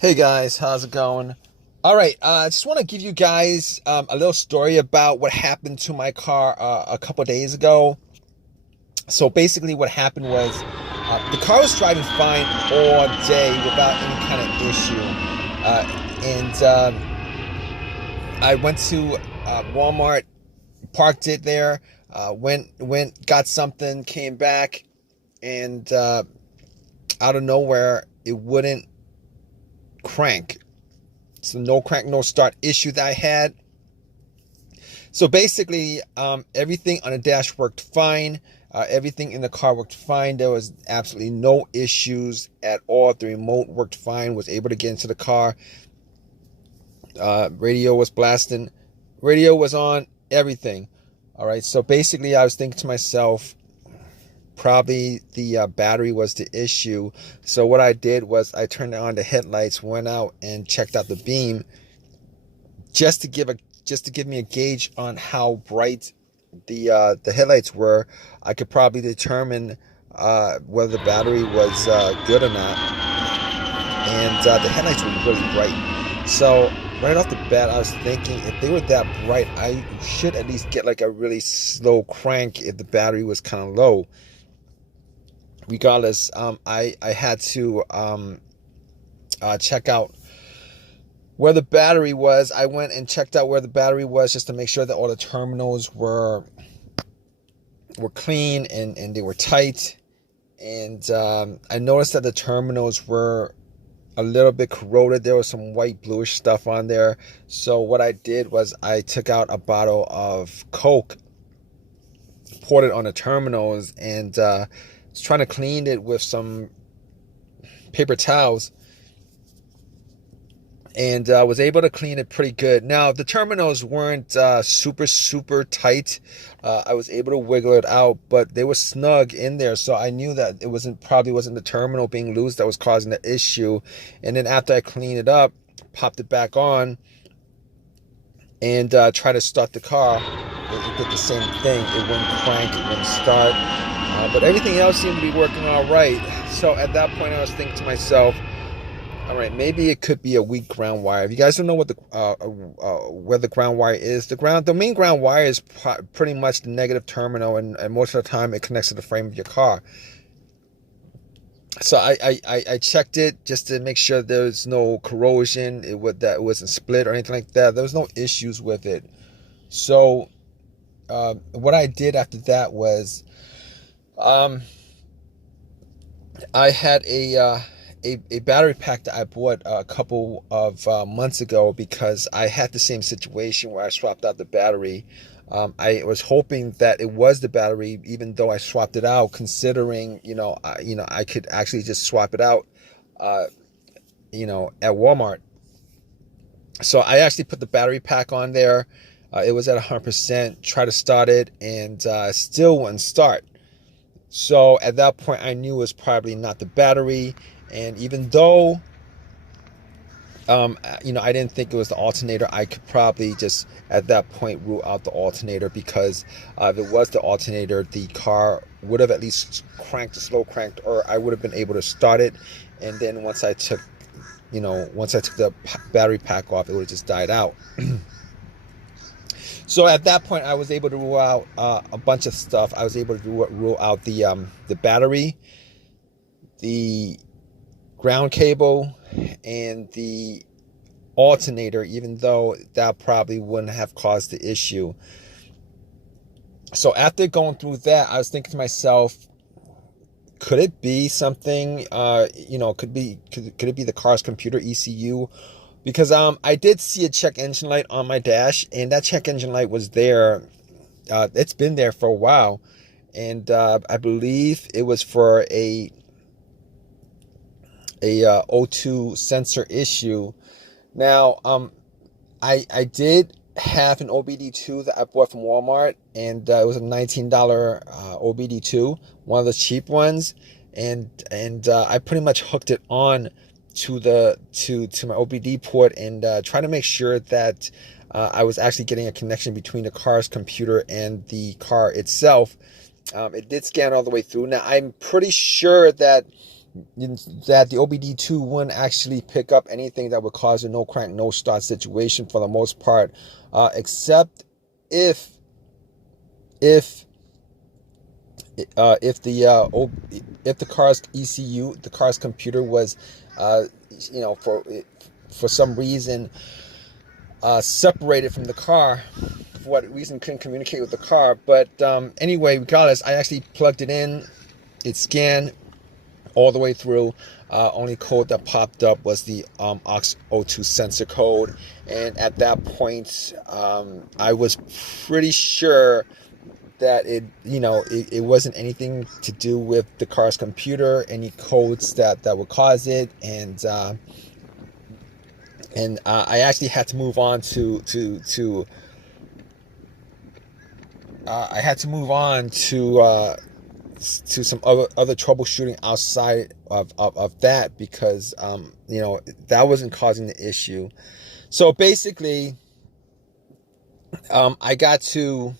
Hey guys, how's it going? All right, I just want to give you guys a little story about what happened to my car a couple days ago. So basically, what happened was the car was driving fine all day without any kind of issue, and I went to Walmart, parked it there, got something, came back, and out of nowhere, it wouldn't crank. So no crank, no start issue that I had. So basically, everything on the dash worked fine. Everything in the car worked fine. There was absolutely no issues at all. The remote worked fine. Was able to get into the car. Radio was blasting. Radio was on. Everything. All right. So basically, I was thinking to myself, probably the battery was the issue. So what I did was I turned on the headlights, went out and checked out the beam, just to give me a gauge on how bright the headlights were. I could probably determine whether the battery was good or not. And the headlights were really bright. So right off the bat, I was thinking if they were that bright, I should at least get like a really slow crank if the battery was kind of low. Regardless, I had to check out where the battery was. I went and checked out where the battery was just to make sure that all the terminals were clean and they were tight. And I noticed that the terminals were a little bit corroded. There was some white bluish stuff on there. So what I did was I took out a bottle of Coke, poured it on the terminals, and was trying to clean it with some paper towels, and was able to clean it pretty good. Now the terminals weren't super tight. I was able to wiggle it out, but they were snug in there, so I knew that it probably wasn't the terminal being loose that was causing the issue. And then after I cleaned it up, popped it back on, and tried to start the car, it did the same thing. It wouldn't crank, it wouldn't start. But everything else seemed to be working all right. So at that point, I was thinking to myself, all right, maybe it could be a weak ground wire. If you guys don't know what where the ground wire is, the main ground wire is pretty much the negative terminal, and most of the time it connects to the frame of your car. So I checked it just to make sure there's no corrosion, that it wasn't split or anything like that. There was no issues with it. So what I did after that was, I had a battery pack that I bought a couple of months ago because I had the same situation where I swapped out the battery. I was hoping that it was the battery, even though I swapped it out, considering I could actually just swap it out at Walmart. So I actually put the battery pack on there. It was at 100%. Tried to start it, and still wouldn't start. So at that point, I knew it was probably not the battery. And even though, I didn't think it was the alternator, I could probably just at that point rule out the alternator, because if it was the alternator, the car would have at least slow cranked, or I would have been able to start it. And then once I took the battery pack off, it would have just died out. So at that point, I was able to rule out a bunch of stuff. I was able to rule out the battery, the ground cable, and the alternator, even though that probably wouldn't have caused the issue. So after going through that, I was thinking to myself, could it be something? Could it be the car's computer ECU? Because I did see a check engine light on my dash, and that check engine light was there. It's been there for a while, and I believe it was for a O2 sensor issue. Now, I did have an OBD2 that I bought from Walmart, and it was a $19 OBD2, one of the cheap ones, and I pretty much hooked it on to my OBD port, and trying to make sure that I was actually getting a connection between the car's computer and the car itself. It did scan all the way through. Now I'm pretty sure that that the OBD2 wouldn't actually pick up anything that would cause a no crank, no start situation for the most part, except if if if the car's ECU, the car's computer was, for some reason separated from the car. For what reason, couldn't communicate with the car. But anyway, regardless, I actually plugged it in. It scanned all the way through. Only code that popped up was the aux02 sensor code, and at that point, I was pretty sure that it wasn't anything to do with the car's computer, any codes that would cause it, and I actually had to move on to some other troubleshooting outside of that, because that wasn't causing the issue. So basically, I got to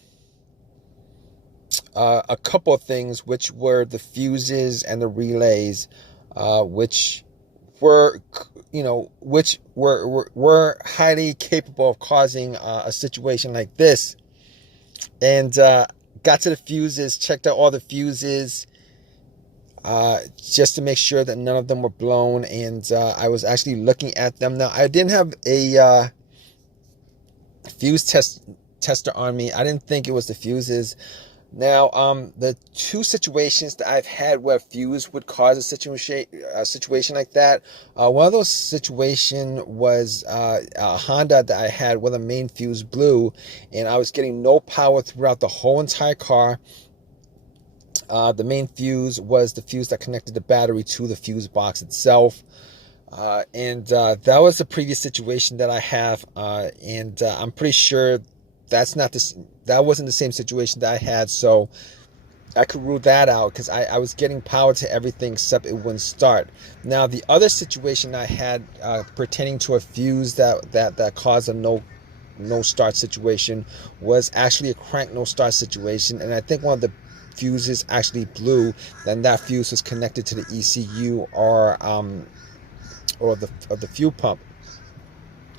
a couple of things, which were the fuses and the relays, which were highly capable of causing a situation like this. And got to the fuses, checked out all the fuses, just to make sure that none of them were blown. And I was actually looking at them. Now, I didn't have a fuse tester on me. I didn't think it was the fuses. Now, the two situations that I've had where fuse would cause a situation like that, one of those situations was a Honda that I had where the main fuse blew, and I was getting no power throughout the whole entire car. The main fuse was the fuse that connected the battery to the fuse box itself. And that was the previous situation that I have, and I'm pretty sure that wasn't the same situation that I had, so I could rule that out, because I was getting power to everything except it wouldn't start. Now, the other situation I had pertaining to a fuse that caused a no start situation was actually a crank no start situation, and I think one of the fuses actually blew, and that fuse was connected to the ECU or the fuel pump.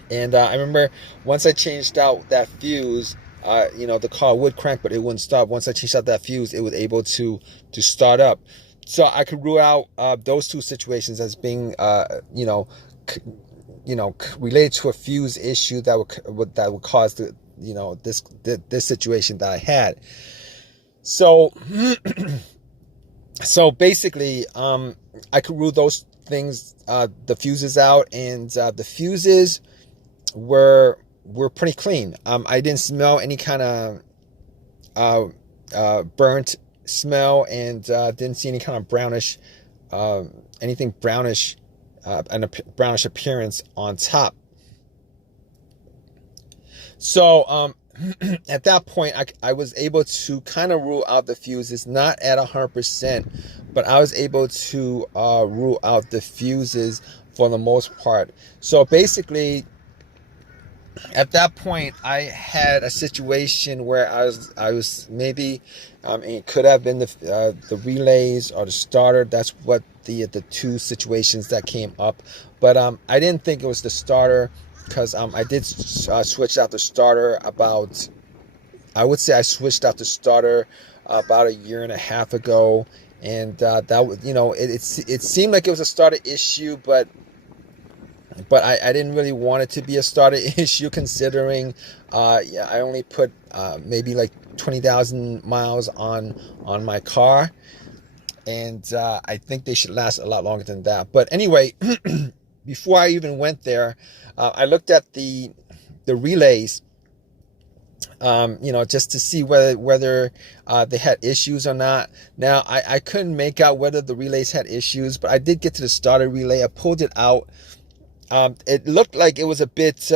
And I remember once I changed out that fuse, the car would crank, but it wouldn't stop. Once I changed out that fuse, it was able to start up. So I could rule out those two situations as being, related to a fuse issue that would cause this situation that I had. So, so basically, I could rule those things, the fuses out, and the fuses were pretty clean. I didn't smell any kind of burnt smell, and didn't see any kind of brownish, anything brownish, and a brownish appearance on top. So at that point, I was able to kind of rule out the fuses, not at 100%, but I was able to rule out the fuses for the most part. So basically, at that point, I had a situation where I was maybe, it could have been the relays or the starter. That's what the two situations that came up. But I didn't think it was the starter, because I did switch out the starter about, I would say I switched out the starter about a year and a half ago, and that was, it seemed like it was a starter issue, but I didn't really want it to be a starter issue, considering I only put maybe like 20,000 miles on my car, and I think they should last a lot longer than that. But anyway, before I even went there, I looked at the relays, just to see whether they had issues or not. Now, I couldn't make out whether the relays had issues, but I did get to the starter relay. I pulled it out. It looked like it was a bit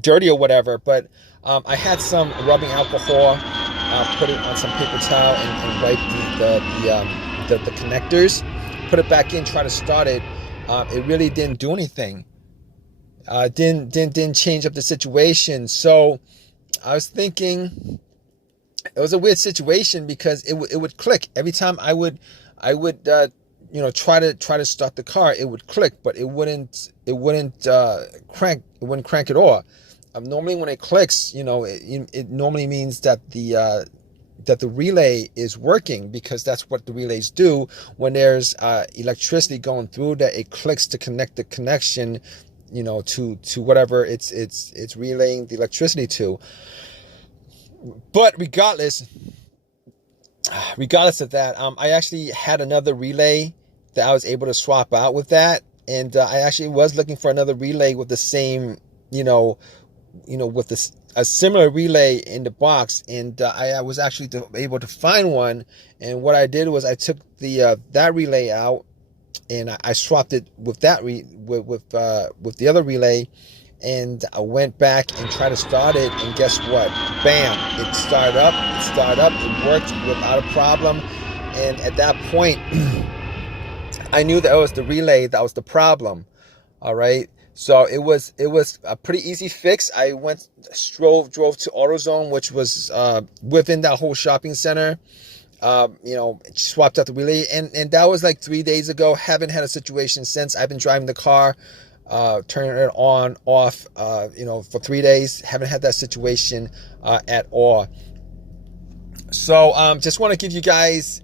dirty or whatever, but I had some rubbing alcohol, put it on some paper towel, and wipe the connectors, put it back in, try to start it. It really didn't do anything. Didn't change up the situation. So I was thinking it was a weird situation, because it would click every time I would I would try to start the car. It would click, but it wouldn't crank. It wouldn't crank at all. Normally when it clicks, it normally means that the relay is working, because that's what the relays do when there's electricity going through, that it clicks to connect the connection, to whatever it's relaying the electricity to. But regardless of that, I actually had another relay that I was able to swap out with that, and I actually was looking for another relay with the same, with a similar relay in the box, and I was actually able to find one. And what I did was I took that relay out, and I swapped it with that with the other relay, and I went back and tried to start it, and guess what? Bam! It started up. It worked without a problem. And at that point, I knew that it was the relay that was the problem. All right. So it was a pretty easy fix. I drove to AutoZone, which was within that whole shopping center. Swapped out the relay, and that was like 3 days ago. Haven't had a situation since. I've been driving the car, turning it on, off, for 3 days. Haven't had that situation at all. So just want to give you guys,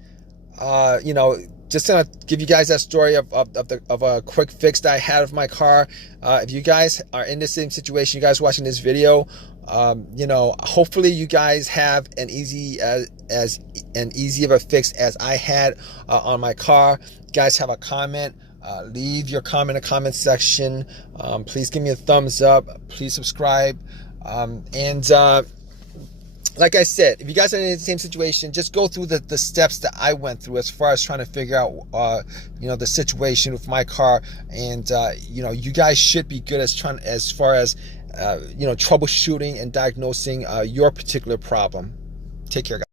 just gonna give you guys that story of a quick fix that I had of my car. If you guys are in the same situation, you guys watching this video, hopefully you guys have as easy of a fix as I had on my car. You guys have a comment, leave your comment in the comment section. Please give me a thumbs up. Please subscribe. Like I said, if you guys are in the same situation, just go through the steps that I went through as far as trying to figure out, the situation with my car. And, you guys should be good as far as troubleshooting and diagnosing your particular problem. Take care, guys.